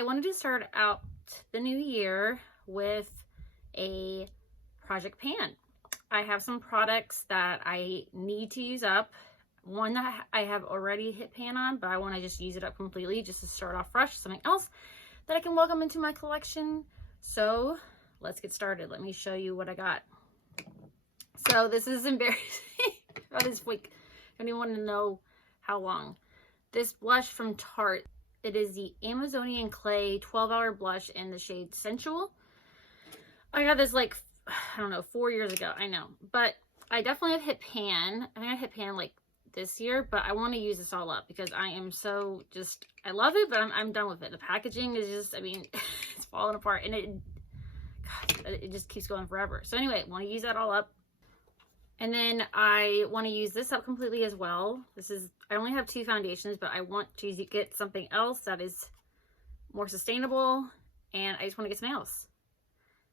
I wanted to start out the new year with a project pan. I have some products that I need to use up. One that I have already hit pan on, but I want to just use it up completely just to start off fresh. Something else that I can welcome into my collection. So let's get started. Let me show you what I got. So this is embarrassing. About this week. I don't even want to know how long. This blush from Tarte. It is the Amazonian Clay 12-Hour Blush in the shade Sensual. I got this like, I don't know, 4 years ago. I know. But I definitely have hit pan. I think I hit pan like this year, but I want to use this all up because I am so just, I love it, but I'm done with it. The packaging is just, I mean, it's falling apart and it just keeps going forever. So anyway, I want to use that all up. And then I want to use this up completely as well. This is, I only have 2 foundations, but I want to get something else that is more sustainable. And I just want to get something else.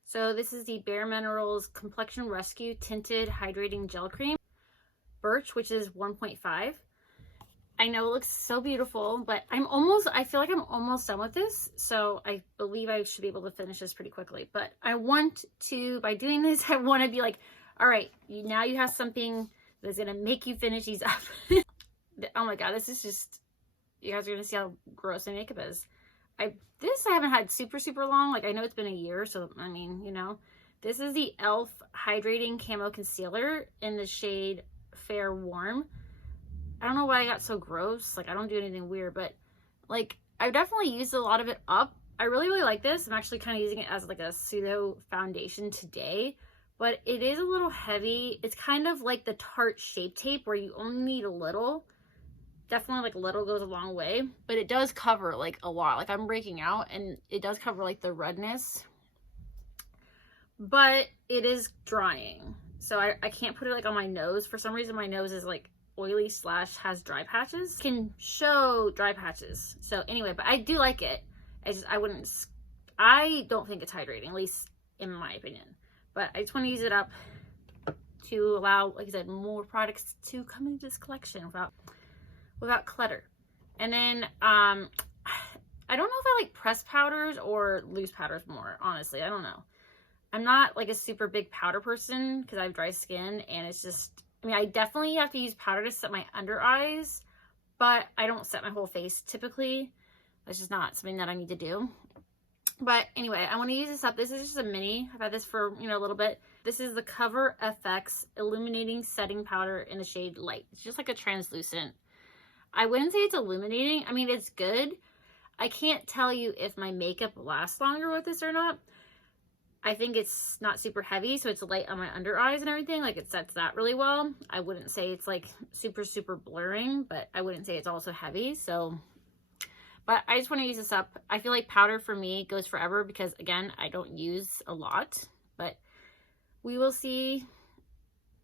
So this is the Bare Minerals Complexion Rescue Tinted Hydrating Gel Cream. Birch, which is 1.5. I know it looks so beautiful, but I feel like I'm almost done with this. So I believe I should be able to finish this pretty quickly. But I want to, by doing this, I want to be like, all right, now you have something that's going to make you finish these up. Oh my God, this is just, you guys are going to see how gross my makeup is. I haven't had super long. Like, I know it's been a year, so I mean, you know. This is the e.l.f. Hydrating Camo Concealer in the shade Fair Warm. I don't know why I got so gross. Like, I don't do anything weird, but like, I've definitely used a lot of it up. I really like this. I'm actually kind of using it as like a pseudo foundation today. But it is a little heavy. It's kind of like the Tarte Shape Tape where you only need a little. Definitely like a little goes a long way. But it does cover like a lot. Like I'm breaking out and it does cover like the redness. But it is drying. So I can't put it like on my nose. For some reason my nose is like oily / has dry patches. Can show dry patches. So anyway, but I do like it. I don't think it's hydrating, at least in my opinion. But I just want to use it up to allow, like I said, more products to come into this collection without clutter. And then I don't know if I like pressed powders or loose powders more, honestly. I don't know. I'm not like a super big powder person because I have dry skin and it's just, I mean, I definitely have to use powder to set my under eyes, but I don't set my whole face typically. That's just not something that I need to do. But anyway, I want to use this up. This is just a mini. I've had this for, you know, a little bit. This is the Cover FX Illuminating Setting Powder in the shade Light. It's just like a translucent. I wouldn't say it's illuminating. I mean, it's good. I can't tell you if my makeup lasts longer with this or not. I think it's not super heavy, so it's light on my under eyes and everything. Like, it sets that really well. I wouldn't say it's like super blurring, but I wouldn't say it's also heavy. So... but I just want to use this up. I feel like powder for me goes forever because, again, I don't use a lot. But we will see.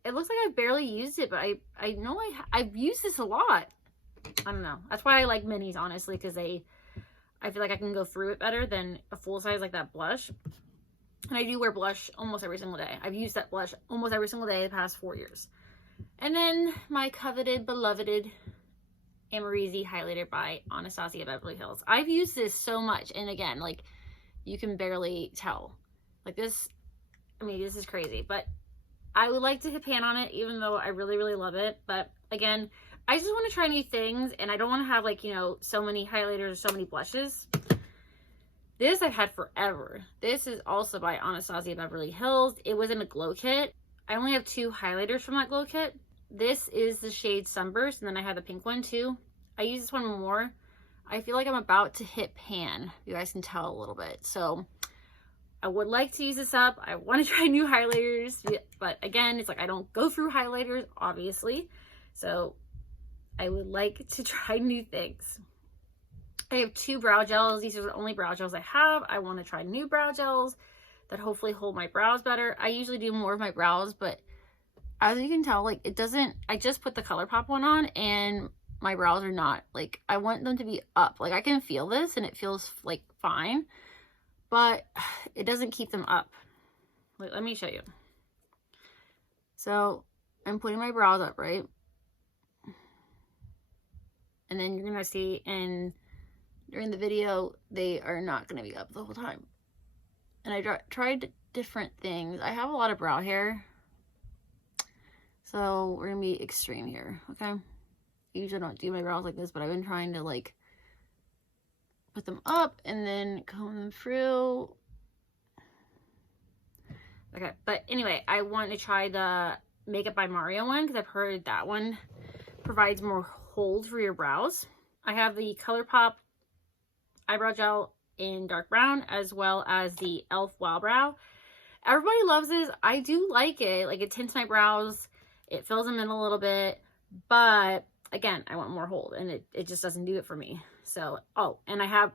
It looks like I've barely used it, but I know I've used this a lot. I don't know. That's why I like minis, honestly, because I feel like I can go through it better than a full size like that blush. And I do wear blush almost every single day. I've used that blush almost every single day the past 4 years. And then my coveted, beloved Amrezy highlighter by Anastasia Beverly Hills. I've used this so much, and again, like, you can barely tell. Like this, I mean, this is crazy, but I would like to hit pan on it, even though I really love it. But again, I just want to try new things, and I don't want to have, like, you know, so many highlighters or so many blushes. This I've had forever. This is also by Anastasia Beverly Hills. It was in a glow kit. I only have 2 highlighters from that glow kit. This is the shade Sunburst, and then I have the pink one too. I use this one more. I feel like I'm about to hit pan. You guys can tell a little bit. So I would like to use this up. I want to try new highlighters, but again, it's like I don't go through highlighters, obviously. So I would like to try new things. I have 2 brow gels. These are the only brow gels I have. I want to try new brow gels that hopefully hold my brows better. I usually do more of my brows, but as you can tell, like, it doesn't, I just put the ColourPop one on and my brows are not, like, I want them to be up. Like, I can feel this and it feels like fine, but it doesn't keep them up. Wait, let me show you. So I'm putting my brows up, right? And then you're gonna see in during the video, they are not going to be up the whole time. And I tried different things. I have a lot of brow hair, so we're going to be extreme here, okay? I usually don't do my brows like this, but I've been trying to like put them up and then comb them through. Okay, but anyway, I want to try the Makeup by Mario one because I've heard that one provides more hold for your brows. I have the ColourPop eyebrow gel in dark brown, as well as the e.l.f. Wow Brow. Everybody loves this. I do like it. Like, it tints my brows, it fills them in a little bit, but again, I want more hold, and it just doesn't do it for me. So, oh, and I have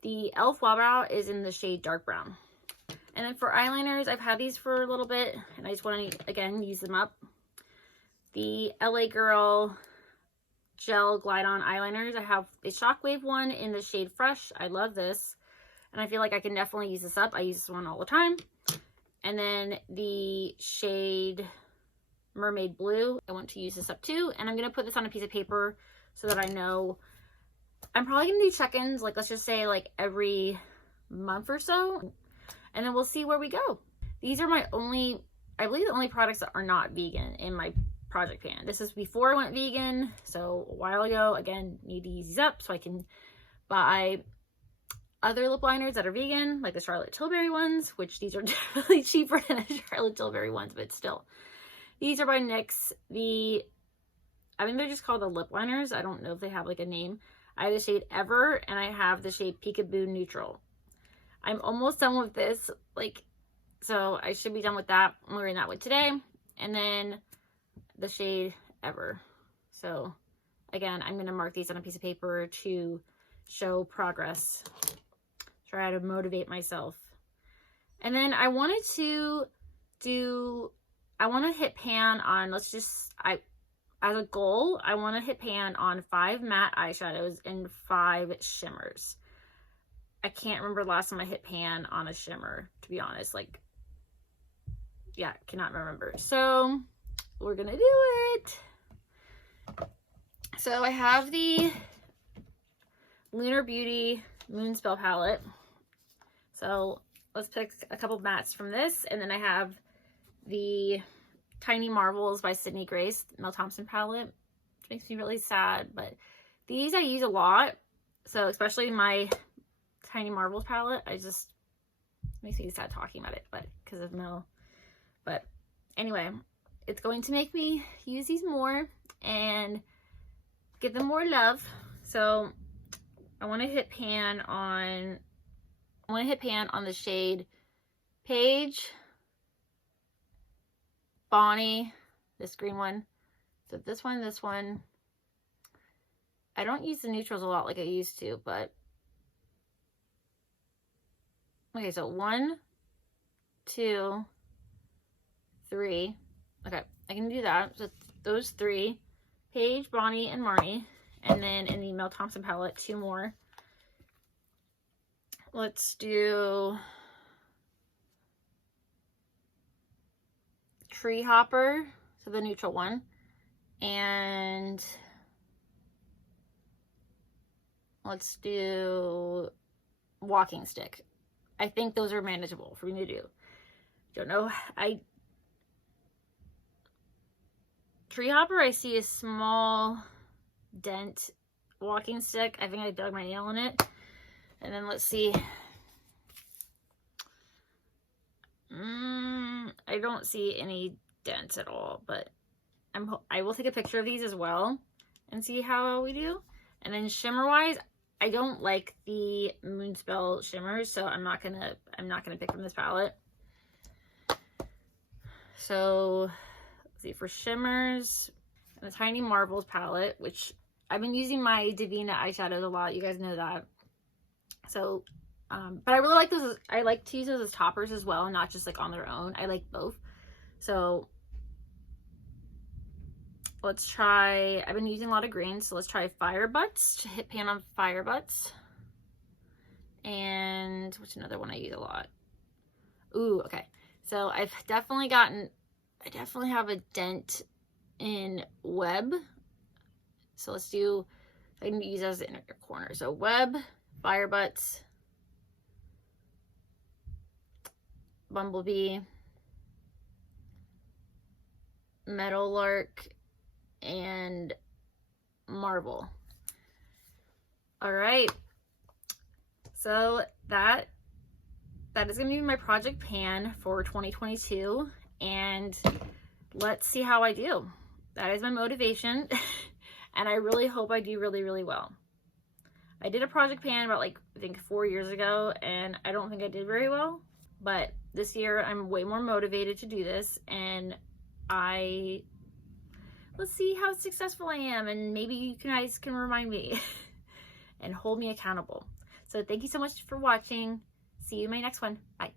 the e.l.f. Wow Brow is in the shade dark brown. And then for eyeliners, I've had these for a little bit, and I just want to, again, use them up. The LA Girl Gel Glide On eyeliners. I have the Shockwave one in the shade Fresh. I love this, and I feel like I can definitely use this up. I use this one all the time. And then the shade Mermaid Blue. I want to use this up too, and I'm going to put this on a piece of paper so that I know. I'm probably going to do check-ins, like, let's just say, like, every month or so. And then we'll see where we go. These are my only, I believe, the only products that are not vegan in my project pan. This is before I went vegan, so a while ago. Again, need to use these up so I can buy other lip liners that are vegan, like the Charlotte Tilbury ones, which these are definitely cheaper than the Charlotte Tilbury ones, but still. These are by NYX. I think they're just called the lip liners. I don't know if they have like a name. I have the shade Ever, and I have the shade Peekaboo Neutral. I'm almost done with this, like, so I should be done with that. I'm wearing that one today. And then the shade Ever. So, again, I'm going to mark these on a piece of paper to show progress. Try to motivate myself. And then I wanted to hit pan on, as a goal, I want to hit pan on 5 matte eyeshadows and 5 shimmers. I can't remember the last time I hit pan on a shimmer, to be honest. Like, yeah, cannot remember. So, we're gonna do it. So, I have the Lunar Beauty Moonspell palette. So, let's pick a couple mattes from this. And then I have the Tiny Marvels by Sydney Grace Mel Thompson palette, which makes me really sad. But these I use a lot. So, especially my Tiny Marvels palette, makes me sad talking about it, but because of Mel. But anyway, it's going to make me use these more and give them more love. So I want to hit pan on the shade Paige, Bonnie, this green one. So this one. I don't use the neutrals a lot like I used to, but okay, so 1, 2, 3. Okay, I can do that. So those 3, Paige, Bonnie, and Marnie. And then in the Mel Thompson palette, 2 more. Let's do Treehopper, so the neutral one. And let's do Walking Stick. I think those are manageable for me to do. Don't know. Treehopper, I see a small dent. Walking Stick, I think I dug my nail in it. And then let's see. I don't see any dents at all, but I will take a picture of these as well and see how we do. And then shimmer wise, I don't like the Moonspell shimmers, so I'm not gonna pick from this palette. So let's see, for shimmers, the Tiny Marvels palette, which I've been using my Divina eyeshadows a lot. You guys know that. So, but I really like those. I like to use those as toppers as well, not just like on their own. I like both. So let's try, I've been using a lot of greens, so let's try Firebutts, to hit pan on Firebutts. And what's another one I use a lot? Ooh, okay. So I definitely have a dent in Web. So let's do I can use as an inner corner. So Web, Firebutts, Bumblebee, Meadowlark, and Marvel. All right, so that is going to be my project pan for 2022, and let's see how I do. That is my motivation, and I really hope I do really, really well. I did a project pan about I think 4 years ago, and I don't think I did very well, but this year I'm way more motivated to do this, and let's see how successful I am, and maybe you guys can remind me and hold me accountable. So thank you so much for watching. See you in my next one. Bye.